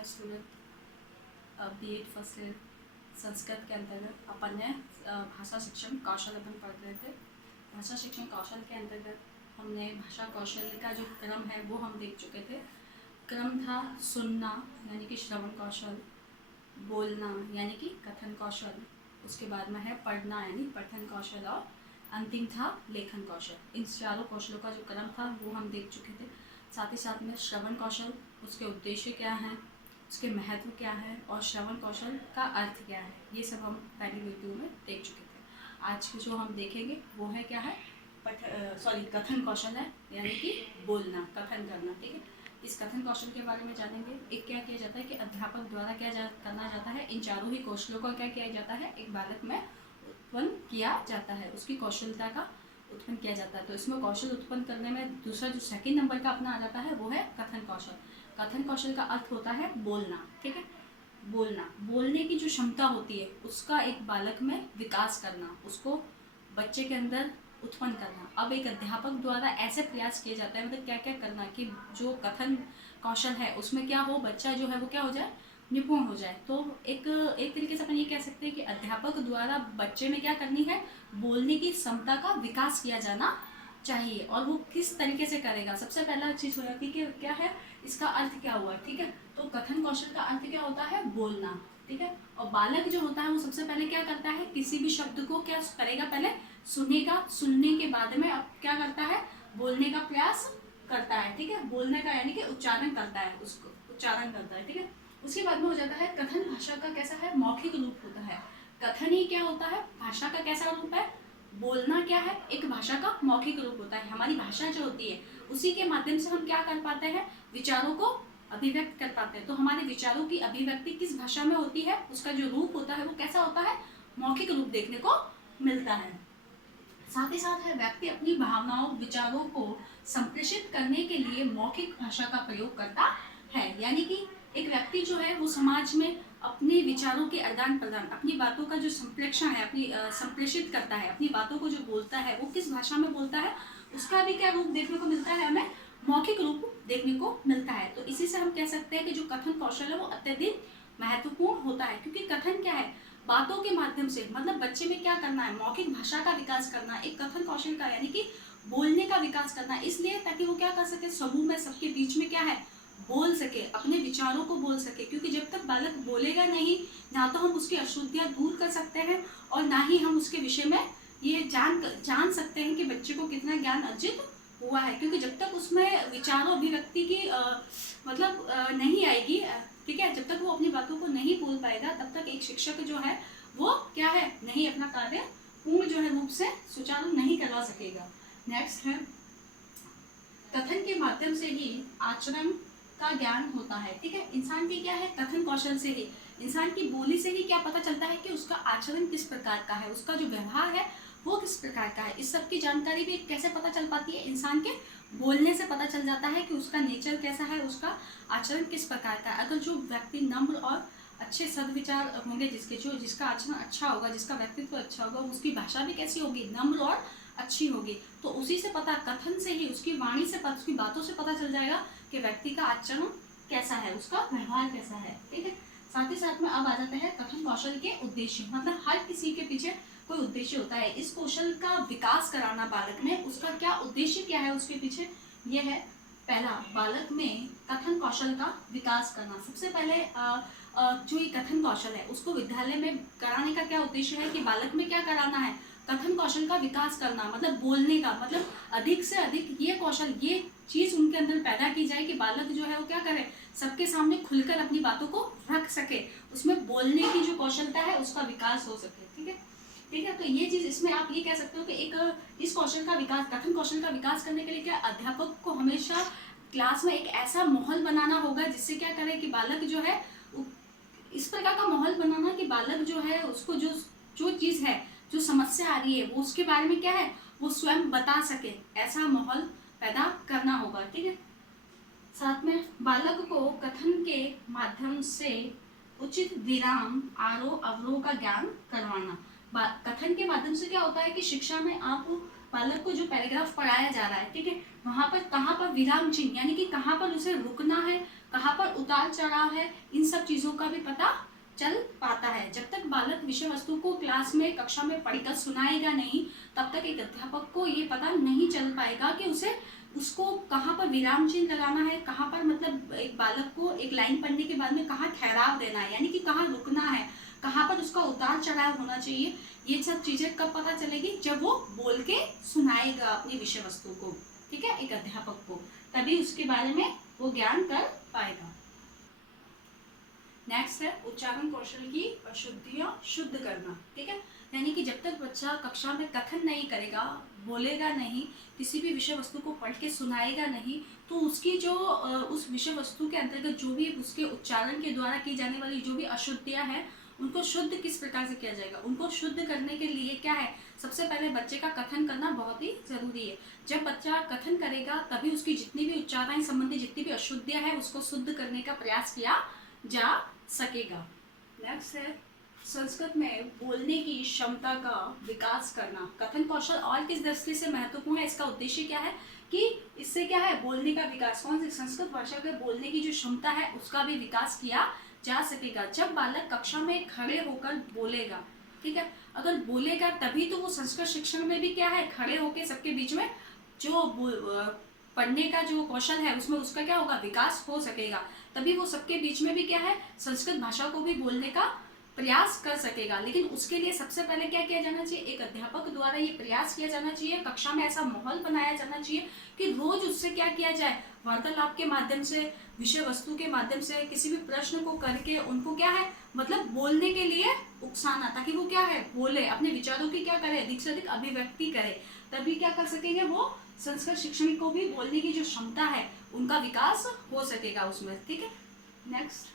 नमस्कार student. B.Ed first year Sanskrit के अंतर्गत अपन ने भाषा शिक्षण कौशल अपन पढ़ रहे थे। भाषा शिक्षण कौशल के अंतर्गत हमने भाषा कौशल का जो क्रम है वो हम देख चुके थे। क्रम था सुनना यानी कि श्रवण कौशल, बोलना यानी कि कथन कौशल, उसके बाद में है पढ़ना यानी पठन कौशल और अंतिम था लेखन कौशल। इन चारों कौशलों का जो क्रम था वो हम देख चुके थे। साथ ही साथ में श्रवण कौशल, उसके उद्देश्य क्या हैं, उसके महत्व क्या है और श्रवण कौशल का अर्थ क्या है, ये सब हम पहले वीडियो में देख चुके थे। आज के जो हम देखेंगे वो है क्या है, कथन कौशल है, यानी कि बोलना, कथन करना। ठीक है, इस कथन कौशल के बारे में जानेंगे। एक क्या किया जाता है कि अध्यापक द्वारा करना जाता है, इन चारों ही कौशलों का क्या किया जाता है, एक बालक में उत्पन्न किया जाता है, उसकी कौशलता का उत्पन्न किया जाता है। तो इसमें कौशल उत्पन्न करने में दूसरा जो सेकंड नंबर का अपना आ जाता है वो है कथन कौशल। कथन कौशल का अर्थ होता है बोलना। ठीक है, बोलना, बोलने की जो क्षमता होती है उसका एक बालक में विकास करना, उसको बच्चे के अंदर उत्पन्न करना। अब एक अध्यापक द्वारा ऐसे प्रयास किया जाता है, मतलब क्या क्या करना कि जो कथन कौशल है उसमें क्या हो, बच्चा जो है वो क्या हो जाए, निपुण हो जाए। तो एक तरीके से अपन ये कह सकते हैं कि अध्यापक द्वारा बच्चे में क्या करनी है, बोलने की क्षमता का विकास किया जाना चाहिए। और वो किस तरीके से करेगा, सबसे पहला चीज हो जाती है कि क्या है, इसका अर्थ क्या हुआ। ठीक है, तो कथन कौशल का अर्थ क्या होता है, बोलना। ठीक है, और बालक जो होता है वो सबसे पहले क्या करता है, किसी भी शब्द को क्या करेगा, पहले सुनेगा, सुनने के बाद में अब क्या करता है, बोलने का प्रयास करता है। ठीक है, बोलने का यानी कि उच्चारण करता है, उसको उच्चारण करता है। ठीक है, उसके बाद में हो जाता है कथन भाषा का कैसा है, मौखिक रूप होता है। कथन ही क्या होता है, भाषा का कैसा रूप है, बोलना क्या है, एक भाषा का मौखिक रूप होता है। हमारी भाषा जो होती है उसी के माध्यम से हम क्या कर पाते हैं, विचारों को अभिव्यक्त कर पाते हैं। तो हमारे विचारों की अभिव्यक्ति किस भाषा में होती है, उसका जो रूप होता है वो कैसा होता है, मौखिक रूप देखने को मिलता है। साथ ही साथ है व्यक्ति अपनी भावनाओं, विचारों को संप्रेषित करने के लिए मौखिक भाषा का प्रयोग करता है। यानी कि एक व्यक्ति जो है वो समाज में अपने विचारों के आदान प्रदान, अपनी बातों का जो संप्रेषण है, अपनी संप्रेषित करता है, अपनी बातों को जो बोलता है वो किस भाषा में बोलता है, उसका भी क्या रूप देखने को मिलता है, हमें मौखिक रूप देखने को मिलता है। तो इसी से हम कह सकते हैं कि जो कथन कौशल है वो अत्यधिक महत्वपूर्ण होता है, क्योंकि कथन क्या है, बातों के माध्यम से, मतलब बच्चे में क्या करना है, मौखिक भाषा का विकास करना, एक कथन कौशल का यानी कि बोलने का विकास करना, इसलिए ताकि वो क्या कर सके, समूह में सबके बीच में क्या है, बोल सके, अपने विचारों को बोल सके। क्योंकि जब तक बालक बोलेगा नहीं, ना तो हम उसकी अशुद्धियां दूर कर सकते हैं और ना ही हम उसके विषय में ये जान सकते हैं कि बच्चे को कितना ज्ञान अर्जित हुआ है। क्योंकि जब तक उसमें विचारों अभिव्यक्ति की नहीं आएगी, ठीक है, जब तक वो अपनी बातों को नहीं बोल पाएगा तब तक एक शिक्षक जो है वो क्या है, नहीं अपना कार्य पूर्ण जो है रूप से सुचारू नहीं करवा सकेगा। नेक्स्ट है कथन के माध्यम से ही आचरण का ज्ञान होता है। ठीक है, इंसान की क्या है, कथन कौशल से ही, इंसान की बोली से ही क्या पता चलता है कि उसका आचरण किस प्रकार का है, उसका जो व्यवहार है वो किस प्रकार का है। इस सब की जानकारी भी कैसे पता चल पाती है, इंसान के बोलने से पता चल जाता है कि उसका नेचर कैसा है, उसका आचरण किस प्रकार का है। अगर जो व्यक्ति नम्र और अच्छे सद्विचार होंगे, जिसका आचरण अच्छा होगा, जिसका व्यक्तित्व अच्छा होगा, उसकी भाषा भी कैसी होगी, नम्र और अच्छी होगी। तो उसी से पता, कथन से ही, उसकी वाणी से, उसकी बातों से पता चल जाएगा कि व्यक्ति का आचरण कैसा है, उसका व्यवहार कैसा है। ठीक है, साथ ही साथ में अब आ जाता है कथन कौशल के उद्देश्य, मतलब हर किसी के पीछे कोई उद्देश्य होता है। इस कौशल का विकास कराना बालक में, उसका क्या उद्देश्य क्या है उसके पीछे, ये है पहला, बालक में कथन कौशल का विकास करना। सबसे पहले जो ये कथन कौशल है उसको विद्यालय में कराने का क्या उद्देश्य है कि बालक में क्या कराना है, कथन कौशल का विकास करना, मतलब बोलने का, मतलब अधिक से अधिक ये कौशल, ये चीज उनके अंदर पैदा की जाए कि बालक जो है वो क्या करे, सबके सामने खुलकर अपनी बातों को रख सके, उसमें बोलने की जो कौशलता है उसका विकास हो सके। ठीक है, ठीक है, तो ये चीज, इसमें आप ये कह सकते हो कि एक इस कौशल का विकास, कथन कौशल का विकास करने के लिए क्या, अध्यापक को हमेशा क्लास में एक ऐसा माहौल बनाना होगा जिससे क्या करे कि बालक जो है, इस प्रकार का माहौल बनाना कि बालक जो है उसको जो जो चीज है, जो समस्या आ रही है वो उसके बारे में क्या है, वो स्वयं बता सके, ऐसा माहौल पैदा करना होगा। ठीक है, साथ में बालक को कथन के माध्यम से उचित विराम, आरोह अवरोह का ज्ञान करवाना। कथन के माध्यम से क्या होता है कि शिक्षा में आप बालक को जो पैराग्राफ पढ़ाया जा रहा है, ठीक है, वहां पर कहाँ पर विराम चिन्ह, यानी कि कहाँ पर उसे रुकना है, कहाँ पर उतार चढ़ाव है, इन सब चीज़ों का भी पता चल पाता है। जब तक बालक विषय वस्तु को क्लास में, कक्षा में पढ़कर सुनाएगा नहीं, तब तक एक अध्यापक को ये पता नहीं चल पाएगा कि उसको कहाँ पर विराम चिन्ह लगाना है, कहाँ पर मतलब एक बालक को एक लाइन पढ़ने के बाद में कहाँ ठहराव देना है, यानी कि कहाँ रुकना है, कहाँ पर उसका उतार चढ़ाव होना चाहिए। ये सब चीज़ें कब पता चलेगी? जब वो बोल के सुनाएगा अपनी विषय वस्तु को, ठीक है, एक अध्यापक को, तभी उसके बारे में वो ज्ञान कर पाएगा। नेक्स्ट है उच्चारण कौशल की अशुद्धियाँ शुद्ध करना, ठीक है, यानी कि जब तक बच्चा कक्षा में कथन नहीं करेगा, बोलेगा नहीं, किसी भी विषय वस्तु को पढ़ के सुनाएगा नहीं, तो उसकी जो उस विषय वस्तु के अंतर्गत जो भी उसके उच्चारण के द्वारा की जाने वाली जो भी अशुद्धियाँ हैं, उनको शुद्ध किस प्रकार से किया जाएगा? उनको शुद्ध करने के लिए क्या है, सबसे पहले बच्चे का कथन करना बहुत ही ज़रूरी है। जब बच्चा कथन करेगा तभी उसकी जितनी भी उच्चारण संबंधी जितनी भी अशुद्धियाँ हैं उसको शुद्ध करने का प्रयास किया जा सकेगा। नेक्स्ट है संस्कृत में बोलने की क्षमता का विकास करना। कथन कौशल और किस दृष्टि से महत्वपूर्ण है? इसका उद्देश्य क्या है कि इससे क्या है, बोलने का विकास, कौन सी संस्कृत भाषा के बोलने की जो क्षमता है उसका भी विकास किया जा सकेगा। जब बालक कक्षा में खड़े होकर बोलेगा, ठीक है, अगर बोलेगा तभी तो वो संस्कृत शिक्षण में भी क्या है, खड़े होकर सबके बीच में जो पढ़ने का जो कौशल है उसमें उसका क्या होगा, विकास हो सकेगा। तभी वो सबके बीच में भी क्या है, संस्कृत भाषा को भी बोलने का प्रयास कर सकेगा। लेकिन उसके लिए सबसे पहले क्या किया जाना चाहिए, एक अध्यापक द्वारा ये प्रयास किया जाना चाहिए, कक्षा में ऐसा माहौल बनाया जाना चाहिए कि रोज उससे क्या किया जाए, वार्तालाप के माध्यम से, विषय वस्तु के माध्यम से किसी भी प्रश्न को करके उनको क्या है, मतलब बोलने के लिए उकसाना, ताकि वो क्या है, बोले, अपने विचारों की क्या करे, अधिक से अधिक अभिव्यक्ति करे। तभी क्या कर सकेंगे, वो संस्कृत शिक्षण को भी बोलने की जो क्षमता है उनका विकास हो सकेगा उसमें, ठीक है। नेक्स्ट